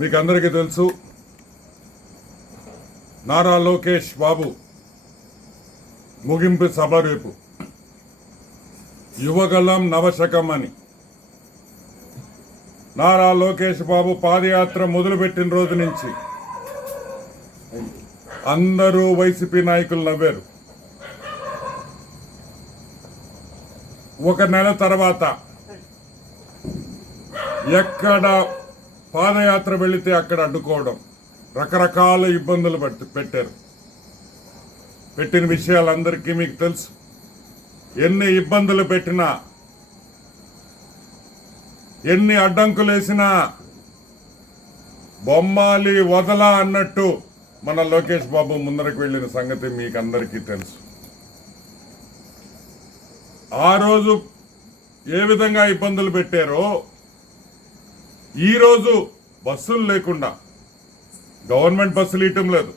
మీకు అందరికీ తెలుసు, నారా లోకేష్ బాబు ముగింపు సభ రేపు. యువగళం నవశకం అని నారా లోకేష్ బాబు పాదయాత్ర మొదలుపెట్టిన రోజు నుంచి అందరూ వైసీపీ నాయకులు నవ్వారు. ఒక నెల తర్వాత ఎక్కడ పాదయాత్ర వెళితే అక్కడ అడ్డుకోవడం, రకరకాల ఇబ్బందులు పెట్టారు. పెట్టిన విషయాలు అందరికీ మీకు తెలుసు. ఎన్ని ఇబ్బందులు పెట్టినా, ఎన్ని అడ్డంకులు వేసినా బొమ్మాలి వదలా అన్నట్టు మన లోకేష్ బాబు ముందరకు వెళ్ళిన సంగతి మీకు అందరికీ తెలుసు. ఆ రోజు ఏ విధంగా ఇబ్బందులు పెట్టారో ఈరోజు బస్సులు లేకుండా, గవర్నమెంట్ బస్సులు ఇవ్వటం లేదు,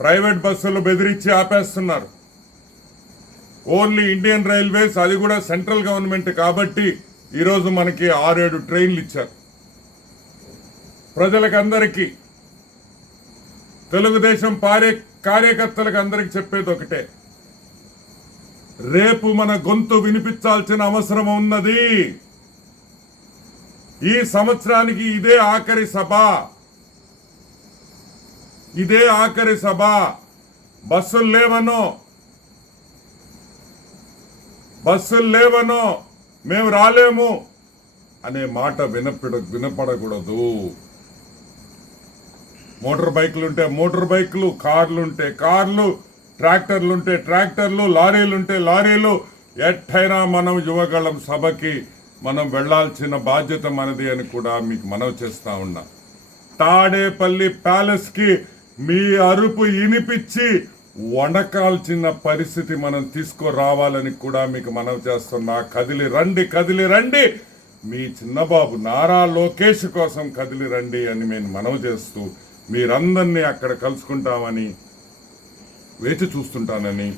ప్రైవేట్ బస్సులు బెదిరించి ఆపేస్తున్నారు. ఓన్లీ ఇండియన్ రైల్వేస్, అది కూడా సెంట్రల్ గవర్నమెంట్ కాబట్టి ఈరోజు మనకి 6-7 ట్రైన్లు ఇచ్చారు. ప్రజలకు అందరికీ, తెలుగుదేశం కార్యకర్తలకు అందరికి చెప్పేది ఒకటే, రేపు మన గొంతు వినిపించాల్సిన అవసరం ఉన్నది. ఈ సంవత్సరానికి ఇదే ఆఖరి సభ, ఇదే ఆఖరి సభ. బస్సులు లేవనో మేము రాలేము అనే మాట వినపడకూడదు. మోటార్ బైకులుంటే మోటార్ బైకులు, కార్లుంటే కార్లు, ట్రాక్టర్లుంటే ట్రాక్టర్లు, లారీలుంటే లారీలు. ఎట్టయినా మనం యువగళం సభకి మనం వెళ్లాల్సిన బాధ్యత మనది అని కూడా మీకు మనవి చేస్తా ఉన్నా. తాడేపల్లి ప్యాలెస్ కి మీ అరుపు ఇనిపించి వణకాల్చిన పరిస్థితి మనం తీసుకురావాలని కూడా మీకు మనవి చేస్తున్నా. కదిలి రండి, మీ చిన్నబాబు నారా లోకేష్ కోసం కదిలి రండి అని నేను మనవి చేస్తూ, మీరందరినీ అక్కడ కలుసుకుంటామని వేచి చూస్తుంటానని,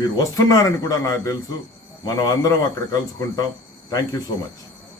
మీరు వస్తున్నారని కూడా నాకు తెలుసు. మనం అందరం అక్కడ కలుసుకుంటాం. Thank you so much.